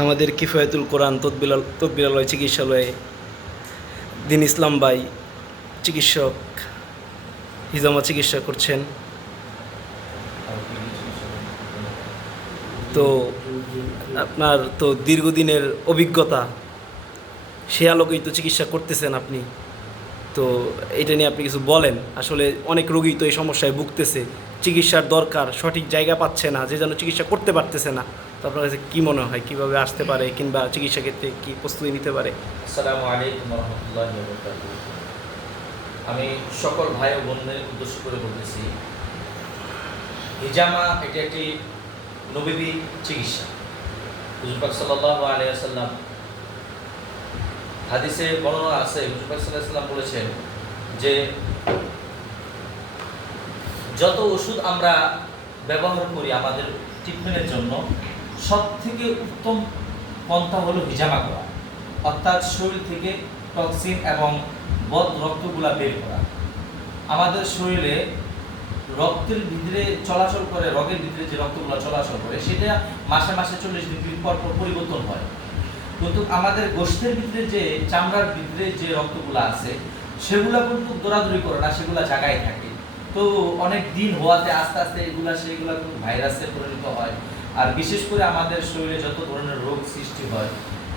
আমাদের কিফায়াতুল কোরআন তদবিরালয় চিকিৎসালয়ে দিন ইসলাম ভাই চিকিৎসক হিজামা চিকিৎসা করছেন। তো আপনার তো দীর্ঘদিনের অভিজ্ঞতা, সে আলোকেই তো চিকিৎসা করতেছেন আপনি। তো এটা নিয়ে আপনি কিছু বলেন। আসলে অনেক রোগী তো এই সমস্যায় ভুগতেছে, চিকিৎসার দরকার, সঠিক জায়গা পাচ্ছে না, যে যেন চিকিৎসা করতে পারতেছে না। তো আপনার কাছে কী মনে হয়, কীভাবে আসতে পারে কিংবা চিকিৎসা ক্ষেত্রে কী প্রস্তুতি নিতে পারে? আসসালামু আলাইকুম রহমতুল্লাহ। আমি সকল ভাই ও বোনদের উদ্দেশ্য করে বলতেছি, হিজামা এটি একটি নবী চিকিৎসা। হুজুর পাক সাল্লাল্লাহু আলাইহি ওয়াসাল্লাম হাদিসে বর্ণনা আছে, হুজুর পাক সাল্লাল্লাহু আলাইহি ওয়াসাল্লাম বলেছেন যে যত ওষুধ আমরা ব্যবহার করি আমাদের ট্রিটমেন্টের জন্য, সব থেকে উত্তম পন্থা হলো হিজামা করা, অর্থাৎ শরীর থেকে টক্সিন এবং বদ রক্তগুলা বের করা। আমাদের শরীরে রক্তের ভিতরে চলাচল করে, রগের ভিতরে যে রক্তগুলা চলাচল করে সেটা মাসে মাসে 40 ডিগ্রি পর পরিবর্তন হয়। কিন্তু আমাদের গোশতের ভিতরে যে চামড়ার ভিতরে যে রক্তগুলা আছে সেগুলা কিন্তু দৌড়াদৌড়ি করে না, সেগুলা জায়গায় থাকে। তো অনেক দিন হওয়াতে আস্তে আস্তে সেগুলা কিন্তু ভাইরাসে পরিণত হয়। আর বিশেষ করে আমাদের শরীরে যত ধরনের রোগ সৃষ্টি হয়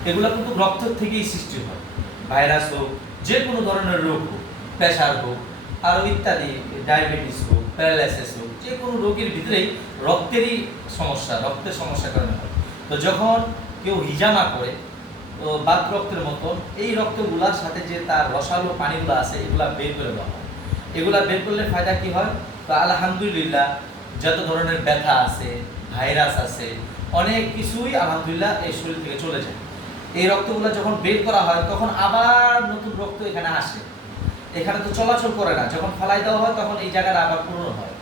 এগুলা কিন্তু রক্ত থেকেই সৃষ্টি হয়। ভাইরাস হোক, যে কোনো ধরনের রোগ হোক, প্রেশার হোক, আরও ইত্যাদি, ডায়াবেটিস হোক, প্যারালাইসিস হোক, যে কোনো রোগের ভিতরেই রক্তের সমস্যার কারণে হয়। তো যখন কেউ হিজামা করে, তো বাত রক্তের মতন এই রক্তগুলার সাথে যে তার রসালো পানিগুলো আছে এগুলা বের করে দেওয়া হয়। এগুলা বের করলে ফায়দা কি হয়? তো আলহামদুলিল্লাহ যত ধরনের ব্যথা আছে, ভাইরাস আছে, অনেক কিছুই আলহামদুলিল্লাহ এই শরীর থেকে চলে যায়। এই রক্তগুলো যখন বের করা হয় তখন আবার নতুন রক্ত এখানে আসে। এখানে তো চলাচল করে না, যখন ফালাই দেওয়া হয় তখন এই জায়গাটা আবার পূর্ণ হয়।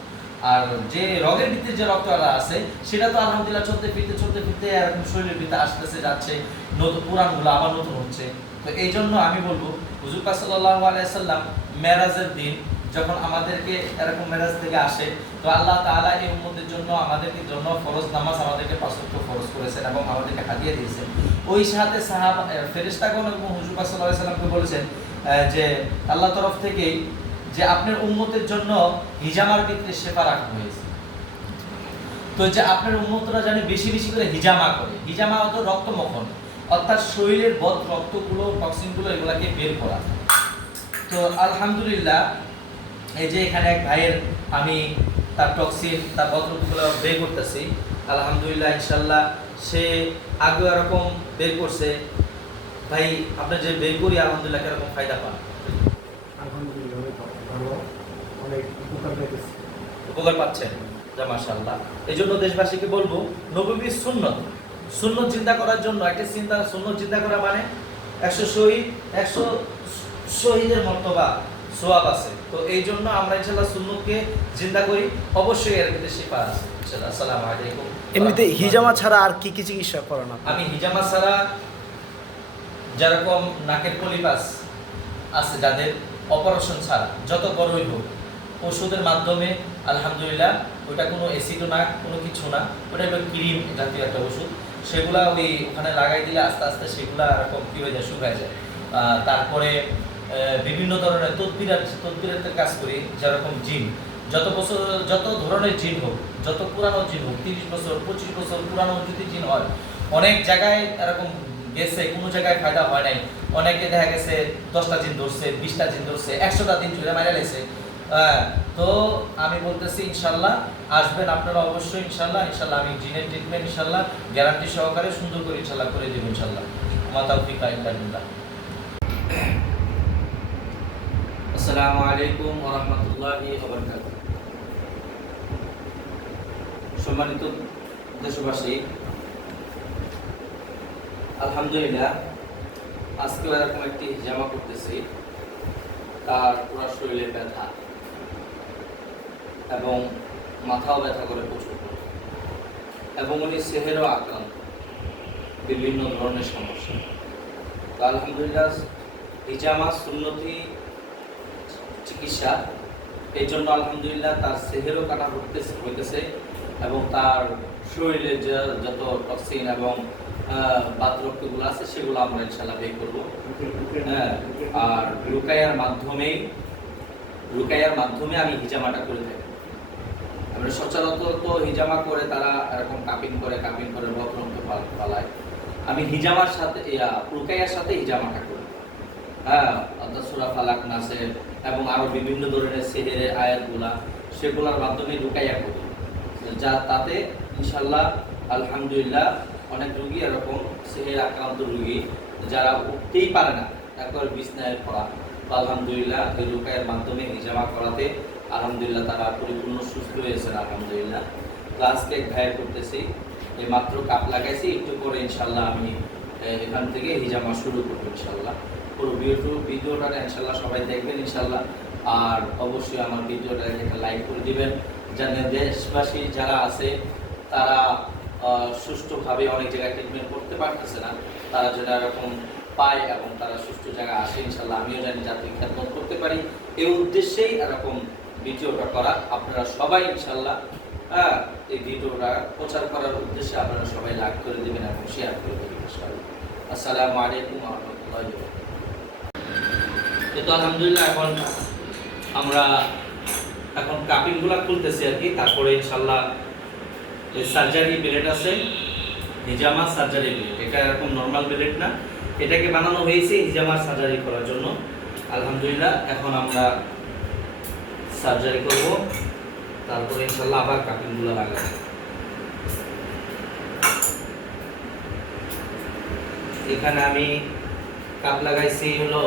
আর যে রগের ভিতরে যে রক্তটা আছে সেটা তো আলহামদুলিল্লাহ চলতে ফিরতে এরকম শরীরের ভিতরে আসতেছে যাচ্ছে, নতুন পুরানগুলো আবার নতুন হচ্ছে। তো এই জন্য আমি বলবো, হুজুর পাক সাল্লাল্লাহু আলাইহি সাল্লাম মেরাজের দিন যখন আমাদেরকে এরকম মেরাজ থেকে আসে, তো আল্লাহ তাআলা এই উম্মতের জন্য আমাদেরকে জন্য ফরজ নামাজ আমাদেরকে 5 ওয়াক্ত ফরজ করেছেন এবং আমাদেরকে হাদিয়া দিয়েছেন। ওই সাথে সাহাবা ফেরেশতাগণ এবং হুজুর পাক সাল্লাল্লাহু আলাইহি সাল্লামকে বলেছেন যে আল্লাহর তরফ থেকেই যে আপনার উম্মতের জন্য হিজামার ভিতরে শেফা রাখা হয়েছে। তো যে আপনার উম্মতরা জানে বেশি বেশি করে হিজামা করে। হিজামা হতো রক্তমোহন, অর্থাৎ শরীরের বদ রক্তগুলো, টক্সিনগুলো এগুলাকে বের করা। তো আলহামদুলিল্লাহ এই যে এখানে এক ভাইয়ের আমি তার টক্সিন, তার বদ রক্তগুলো বের করতেছি। আলহামদুলিল্লাহ ইনশাআল্লাহ সে আগে এরকম বের করছে। ভাই আপনার যে বের করি আলহামদুলিল্লাহ কিরকম ফায়দা পান? আলহামদুলিল্লাহ ভালো, অনেক উপকার পাচ্ছেন, যা মাশাআল্লাহ। এই জন্য দেশবাসীকে বলবো, নববীর সুন্নত চিন্তা করার জন্য একটা সুন্নত চিন্তা করা মানে 100 শহীদের মর্তবা সোয়াব আছে। তো এই জন্য আমরা ইনশাআল্লাহ সুন্নতকে জিন্দা করি, অবশ্যই এর ভিতরে শিফা আছে ইনশাআল্লাহ। আসসালামু আলাইকুম। এমনিতে হিজামা ছাড়া আর কি কি চিকিৎসা করেন আপনি? আমি হিজামা ছাড়া যেরকম নাকের পলিপাস আছে, যাদের অপারেশন ছাড়া যত বড়ই হোক, ওষুধের মাধ্যমে আলহামদুলিল্লাহ, ওটা কোনো অ্যাসিডও না, কোনো কিছু না, ওটা হলো ক্রিম জাতীয় একটা ওষুধ। সেগুলা ওখানে লাগাই দিলে আস্তে আস্তে সেগুলা এরকম কী হয়ে যায়, শুকায় যায়। তারপরে বিভিন্ন ধরনের তদবিরের কাজ করি, যেরকম জিন, যত ধরনের জিন হোক, যত পুরানো জিন হোক, 30 বছর 25 বছর পুরানো যদি জিন হয়, অনেক জায়গায় এরকম গেছে, কোনো জায়গায় ফায়দা হয় নাই। অনেকে দেখা গেছে 10টা জিন ধরছে, 20টা জিন ধরছে, 100টা দিন ধরে মারা গেছে। তো আমি বলতেছি ইনশাল্লাহ আসবেন আপনারা অবশ্যই ইনশাল্লাহ। আমি জিনের ট্রিটমেন্ট ইনশাল্লাহ গ্যারান্টি সহকারে সুন্দর করে ইনশাল্লাহ করে দেব ইনশাল্লাহ। মা তাওফিক ইল্লা বিল্লাহ। আসসালামু আলাইকুম ওয়া রাহমাতুল্লাহি ওয়া বারাকাতুহু। সম্মানিত দেশবাসী, আলহামদুলিল্লাহ আজকে এরকম একটি হিজামা করতেছি। তার পুরো শরীরে ব্যথা এবং মাথাও ব্যথা করে প্রচুর, এবং উনি সেহেরও আক্রান্ত, বিভিন্ন ধরনের সমস্যা। তো আলহামদুলিল্লাহ হিজামা সুন্নতি চিকিৎসা, এই জন্য আলহামদুলিল্লাহ তার সেহেরও কাটা হইতেছে এবং তার শরীরে যত টক্সিন এবং বাতরক্তগুলো আছে সেগুলো আমরা ইনশাল্লাহ বের করবো। হ্যাঁ, আর রুকাইয়ার মাধ্যমে আমি হিজামাটা করে থাকি। আমরা সচরাচর তো হিজামা করে তারা এরকম কাপিং করে বতরক্ত পালায়। আমি হিজামার সাথে রুকাইয়ার সাথে হিজামাটা করি। হ্যাঁ, অর্থাৎ সূরা ফালাক, নাসের এবং আরো বিভিন্ন ধরনের সিহরের আয়াতগুলা সেগুলোর মাধ্যমে রুকাইয়া করি, যা তাতে ইনশাল্লাহ আলহামদুলিল্লাহ অনেক রোগী এরকম সিহরে আক্রান্ত রোগী যারা উঠতেই পারে না, তারপর বিছনায় পড়া, আলহামদুলিল্লাহ এই রুকাইয়ার মাধ্যমে হিজামা করাতে আলহামদুলিল্লাহ তারা পরিপূর্ণ সুস্থ হয়েছেন আলহামদুলিল্লাহ। ক্লাস টেক ভাইয়া করতেছি, এই মাত্র কাপ লাগাইছি, একটু পরে ইনশাল্লাহ আমি এখান থেকে হিজামা শুরু করবো ইনশাল্লাহ। পুরো ভিডিওটা ইনশাল্লাহ সবাই দেখবেন ইনশাল্লাহ। আর অবশ্যই আমার ভিডিওটা একটা লাইক করে দিবেন, যেন দেশবাসী যারা আছে তারা সুষ্ঠুভাবে অনেক জায়গায় ট্রিটমেন্ট করতে পারতেছে না, তারা যেন এরকম পায় এবং তারা সুষ্ঠু জায়গায় আসে ইনশাল্লাহ। আমিও জানি জাতির খেদমত করতে পারি, এই উদ্দেশ্যেই এরকম ভিডিওটা করা। আপনারা সবাই ইনশাল্লাহ এই ভিডিওটা প্রচার করার উদ্দেশ্যে আপনারা সবাই লাইক করে দেবেন এবং শেয়ার করে দেবেন ইনশাল্লাহ। আসসালামু আলাইকুম ওয়া রাহমাতুল্লাহি ওয়া বারাকাতুহু। তো আলহামদুলিল্লাহ আমরা এখন কাপিংগুলো খুলতেছি আর কি। তারপরে ইনশাল্লাহ সার্জারি ব্লেড আছে, হিজামা সার্জারি ব্লেড, এটা এরকম নর্মাল ব্লেড না, এটাকে বানানো হয়েছে হিজামা সার্জারি করার জন্য। আলহামদুলিল্লাহ এখন আমরা সার্জারি করব, তারপরে ইনশাল্লাহ আবার কাপিংগুলো লাগাবো। এখানে আমি কাপ লাগাইছি হলো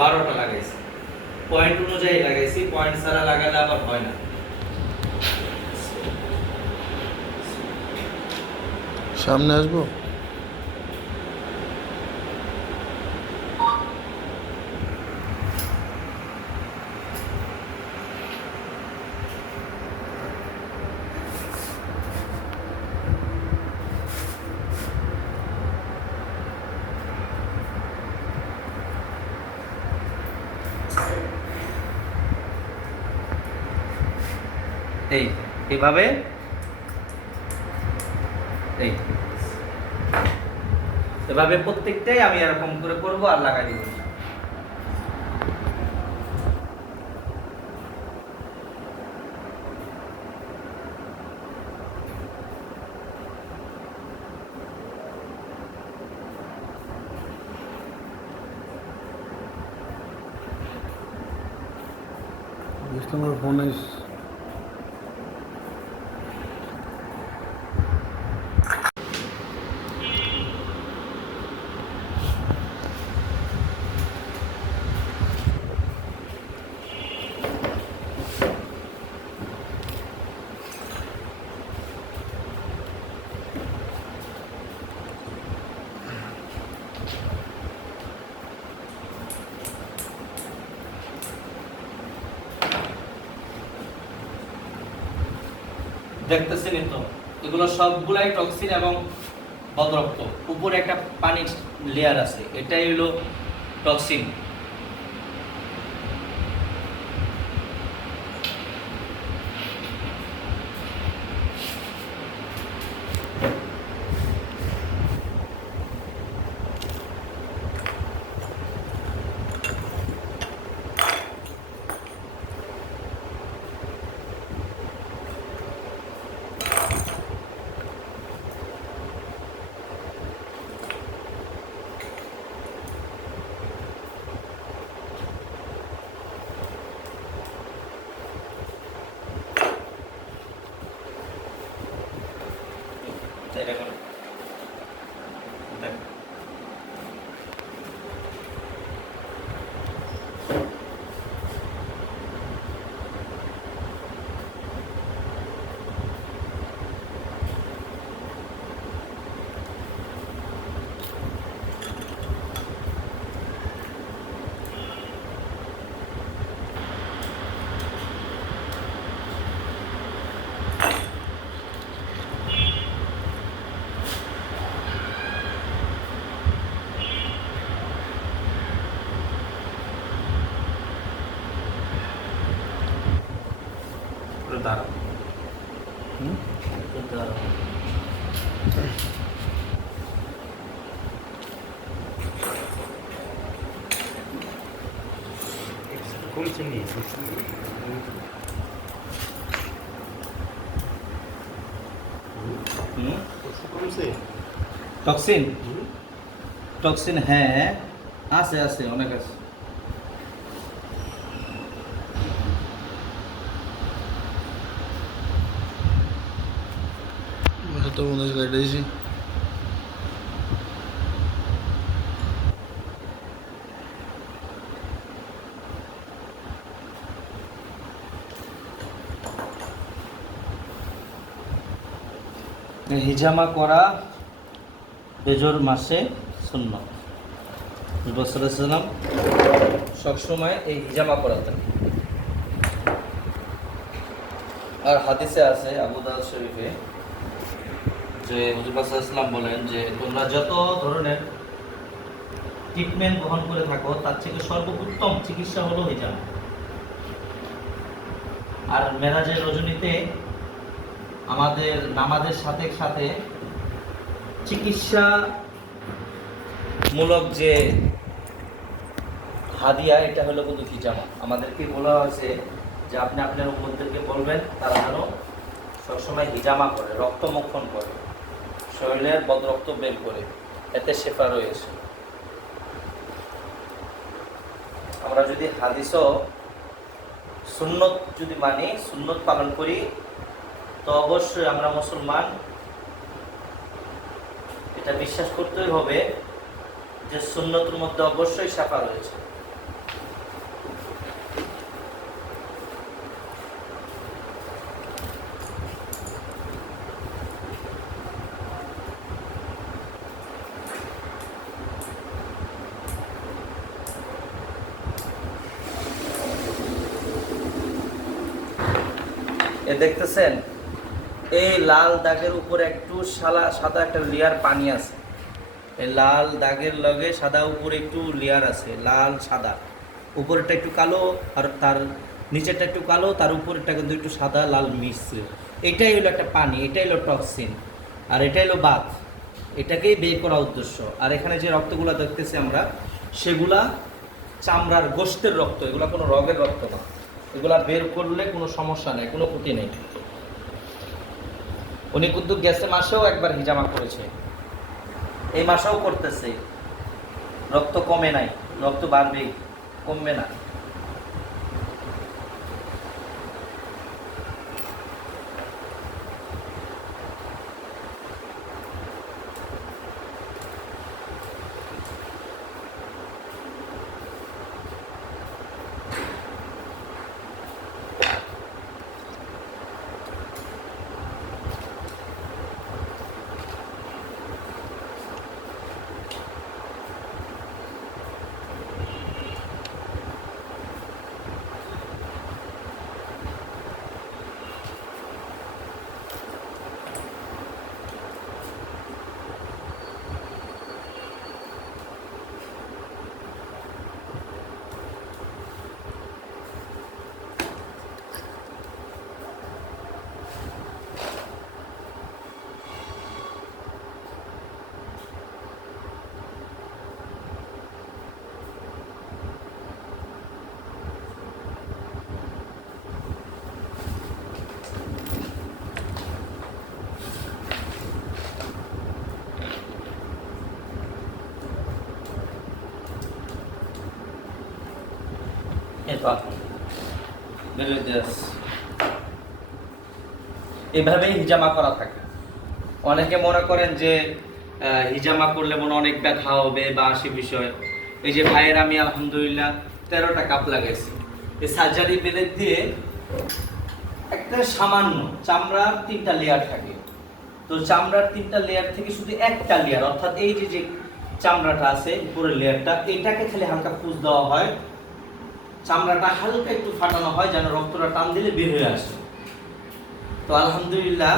12টা লাগাইছি, পয়েন্ট অনুযায়ী লাগাইছি, পয়েন্ট ছাড়া লাগালে আবার হয় না। সামনে আসবো। এইভাবে এভাবে প্রত্যেকটাই আমি এরকম করে করবো আর লাগাই দিব। Customer phone is দেখতেছেন তো, এগুলো সবগুলাই টক্সিন এবং বদরক্ত। উপরে একটা পানির লেয়ার আছে, এটাই হলো টক্সিন। এটা করো, দেখ। দাঁড়াও। কমছে নি কমছে টক্সিন টক্সিন হ্যাঁ আছে আছে অনেক আছে। তো মনে হয় গাইডাইছি। হিজামা করা বেজর মাসে সুন্নাত। রাসূলুল্লাহ সবসময় এই হিজামা করাতেন। আর হাদিসে আছে আবু দাউদ শরীফে যে হুজুর সাল্লাল্লাহু বলেন যে তোমরা যত ধরনের ট্রিটমেন্ট গ্রহণ করে থাকো তার থেকে সর্বোত্তম চিকিৎসা হলো হিজামা। আর মেরাজের রজনীতে আমাদের নামাজের সাথে সাথে চিকিৎসা মূলক যে হাদিয়া এটা হলো কিন্তু হিজামা। আমাদেরকে বলা হয়েছে যে আপনি আপনার উম্মতদেরকে বলবেন তারা যেন সবসময় হিজামা করে, রক্তমক্ষণ করে, শরীরের বদরক্ত বের করে, এতে শেফা রয়েছে। আমরা যদি হাদিসও সুন্নত যদি মানি, সুন্নত পালন করি, তো অবশ্যই আমরা মুসলমান। এটা বিশ্বাস করতেই হবে যে সুন্নতের মধ্যে অবশ্যই শাফা রয়েছে। এ দেখতেছেন এই লাল দাগের উপরে একটু সাদা একটা লেয়ার পানি আছে। এই লাল দাগের লগে সাদা উপরে একটু লেয়ার আছে, লাল সাদা। উপরেরটা একটু কালো আর তার নিচেরটা একটু কালো, তার উপরেরটা কিন্তু একটু সাদা লাল মিশ্র। এটাই হলো একটা পানি, এটাই হলো টক্সিন, আর এটাই হলো বাত। এটাকেই বের করা উদ্দেশ্য। আর এখানে যে রক্তগুলো দেখতেছি আমরা, সেগুলা চামড়ার গোশতের রক্ত, এগুলা কোনো রোগের রক্ত না। এগুলা বের করলে কোনো সমস্যা নেই, কোনো ক্ষতি নেই। উনি কিন্তু গেছে মাসেও একবার হিজামা করেছে, এই মাসেও করতেছে। রক্ত কমে নাই, রক্ত বাড়বেই, কমবে না। এভাবেই হিজামা করা থাকে। অনেকে মনে করেন যে হিজামা করলে মনে অনেক ব্যথা হবে বা সে বিষয়। এই যে ভাইয়ের আমি আলহামদুলিল্লাহ 13টা কাপ লাগাইছি। এই সার্জারি ব্লেড দিয়ে একটা সামান্য চামড়ার 3টা লেয়ার থাকে। তো চামড়ার 3টা লেয়ার থেকে শুধু একটা লেয়ার, অর্থাৎ এই যে চামড়াটা আছে উপরের লেয়ারটা, এটাকে খালি হালকা পুষ দেওয়া হয়। চামড়াটা হালকা একটু ফাটানো হয় যেন রক্তটা টান দিলে বের হয়ে আসে। তো আলহামদুলিল্লাহ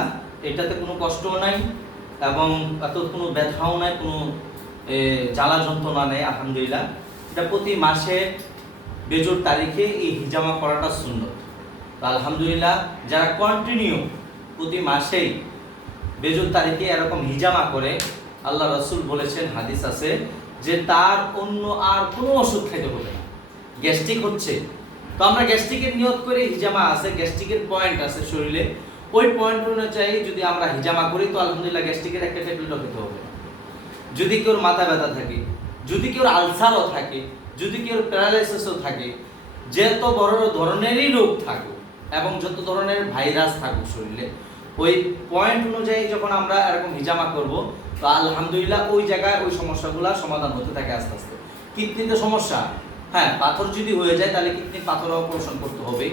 এটাতে কোনো কষ্টও নাই এবং এত কোনো ব্যথাও নাই, কোনো জ্বালা যন্ত্রণা নেই আলহামদুলিল্লাহ। এটা প্রতি মাসে বেজোর তারিখে এই হিজামা করাটা সুন্নত। তো আলহামদুলিল্লাহ যারা কন্টিনিউ প্রতি মাসেই বেজোর তারিখে এরকম হিজামা করে, আল্লাহ রাসূল বলেছেন, হাদিস আছে যে তার অন্য আর কোনো ওষুধ খাইতে হবে না। গ্যাস্ট্রিক হচ্ছে তো তো আমরা গ্যাস্ট্রিকের নিয়ত করে হিজামা আছে, গ্যাস্ট্রিকের পয়েন্ট আছে শরীরে, ওই পয়েন্ট অনুযায়ী যদি আমরা হিজামা করি তো আলহামদুলিল্লাহ গ্যাস্ট্রিকের একটা ট্যাবলেটও খেতে হবে না। যদি কেউ মাথা ব্যথা থাকে, যদি কেউ আলসারও থাকে, যদি কেউ প্যারালাইসিসও থাকে, যত বড় ধরনেরই রোগ থাকুক এবং যত ধরনের ভাইরাস থাকুক শরীরে, ওই পয়েন্ট অনুযায়ী যখন আমরা এরকম হিজামা করব তো আলহামদুলিল্লাহ ওই জায়গায় ওই সমস্যাগুলো সমাধান হতে থাকে আস্তে আস্তে। কিডনিতে সমস্যা, হ্যাঁ পাথর যদি হয়ে যায় তাহলে কিডনির পাথর অপারেশন করতে হবে,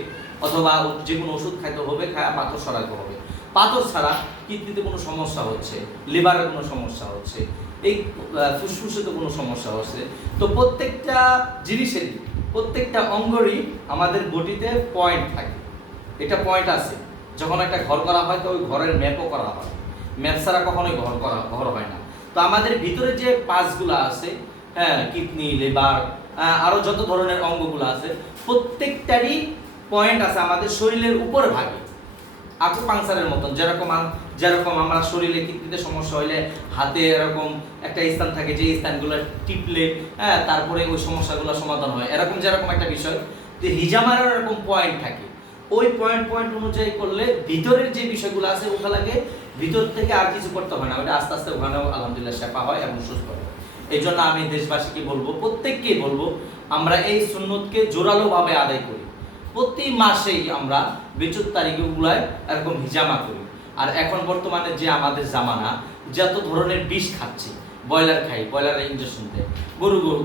অথবা যে কোনো ওষুধ খাইতে হবে, খায় পাথর সরাতে হবে। পাথর ছাড়া কিডনিতে কোনো সমস্যা হচ্ছে, লিভারে কোনো সমস্যা হচ্ছে, এই ফুসফুসেতে কোনো সমস্যা হচ্ছে, তো প্রত্যেকটা জিনিসেরই প্রত্যেকটা অঙ্গরই আমাদের বডিতে পয়েন্ট থাকে। এটা পয়েন্ট আছে। যখন একটা ঘর করা হয় তো ওই ঘরের ম্যাপও করা হয়, ম্যাপ ছাড়া কখনোই ঘর হয় না। তো আমাদের ভিতরে যে পার্টসগুলো আছে, হ্যাঁ কিডনি, লিভার, আরো যত ধরনের অঙ্গগুলো আছে, প্রত্যেকটারই পয়েন্ট আছে আমাদের শরীরের উপর ভাগে, আকুপাংচারের মতন। যেরকম আমরা শরীরে কিডনিতে সমস্যা হইলে হাতে এরকম একটা স্থান থাকে, যে স্থানগুলো টিপলে হ্যাঁ তারপরে ওই সমস্যাগুলো সমাধান হয়, এরকম যেরকম একটা বিষয় যে হিজামারও এরকম পয়েন্ট থাকে। ওই পয়েন্ট অনুযায়ী করলে ভিতরের যে বিষয়গুলো আছে ওগুলাকে ভিতর থেকে আর কিছু করতে হয় না, ওটা আস্তে আস্তে ওখানেও আলহামদুলিল্লাহ শেফা হয় এবং সুস্থ হয়। এই জন্য আমি দেশবাসীকে বলবো, প্রত্যেককেই বলবো, আমরা এই সুন্নতকে জোরালোভাবে আদায় করি। প্রতি মাসেই আমরা ২৫ তারিখগুলায় এরকম হিজামা করি। আর এখন বর্তমানে যে আমাদের জামানা, যত ধরনের বিষ খাচ্ছি, ব্রয়লার খাই, ব্রয়লারের ইঞ্জেকশন দেয়,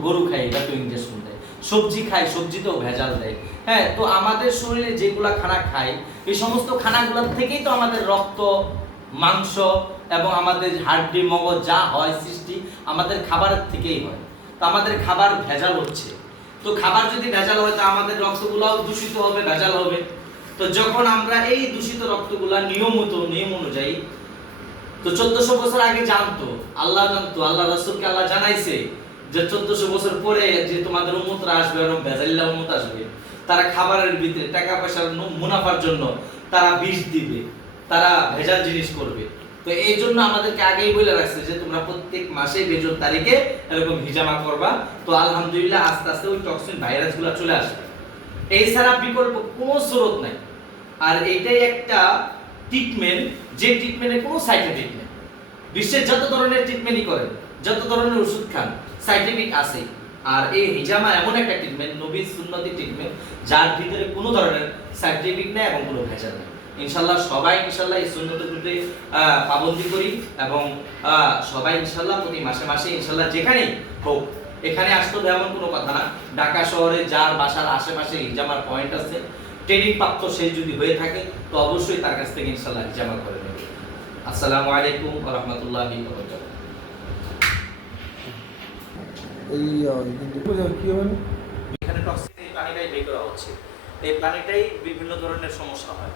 গরু খাই, এটা তো ইঞ্জেকশন দেয়, সবজি খাই, সবজিতেও ভেজাল দেয়। হ্যাঁ, তো আমাদের শরীরে যেগুলা খানা খাই, এই সমস্ত খানাগুলোর থেকেই তো আমাদের রক্ত, মাংস এবং আমাদের হাড্ডি, মগজ যা হয় সৃষ্টি আমাদের খাবারের থেকেই হয়। তো আমাদের খাবার ভেজাল হচ্ছে, তো খাবার যদি ভেজাল হয় তো আমাদের রক্তগুলাও দূষিত হবে, ভেজাল হবে। তো যখন আমরা এই দূষিত রক্তগুলা নিয়ম অনুযায়ী, তো 1400 বছর আগে জানতো, আল্লাহ রাসূলকে আল্লাহ জানাইছে যে 1400 বছর পরে যে তোমাদের উম্মতরা আসবে, এবং ভেজালিলা উম্মত আসবে, তারা খাবারের ভিতরে টাকা পয়সার মুনাফার জন্য তারা বিষ দিবে, তারা ভেজাল জিনিস করবে। তো এই জন্য আমাদেরকে আগেই বলে রাখছে যে তোমরা প্রত্যেক মাসে ২৫ তারিখে এরকম হিজামা করবা। তো আলহামদুলিল্লাহ আস্তে আস্তে ওই টক্সিন ভাইরাসগুলো চলে আসবে, এই ছাড়া বিকল্প কোনো স্রোত নাই। আর এটাই একটা ট্রিটমেন্ট, যে ট্রিটমেন্টের কোনো সাইড এফেক্ট নেই। বিশ্বের যত ধরনের ট্রিটমেন্টই করেন, যত ধরনের ওষুধ খান, সাইড এফেক্ট আছে। আর এই হিজামা এমন একটা ট্রিটমেন্ট, নবীর সুন্নতি ট্রিটমেন্ট, যার ভিতরে কোনো ধরনের সাইড এফেক্ট নেই এবং কোনো ভেজাল নেই। ইনশাআল্লাহ সবাই ইনশাআল্লাহ এই সুন্নতের প্রতি পাবন্দি করি, এবং সবাই ইনশাআল্লাহ প্রতি মাসে মাসে ইনশাআল্লাহ যেখানেই হোক, এখানে আসতে হবে এমন কোনো কথা না। ঢাকা শহরে যার বাসার আশেপাশে হিজামার পয়েন্ট আছে, ট্রেনিং প্রাপ্ত সে যদি হয়ে থাকে তো অবশ্যই তার কাছ থেকে ইনশাআল্লাহ হিজামা করে নেবে। আসসালামু আলাইকুম ওয়া রাহমাতুল্লাহি ওয়া বারাকাতুহু। এই কিন্তু কি হবে না? এখানে টক্সিন এই পানিটাই বের করা হচ্ছে, এই পানিটাই বিভিন্ন ধরনের সমস্যা হয়।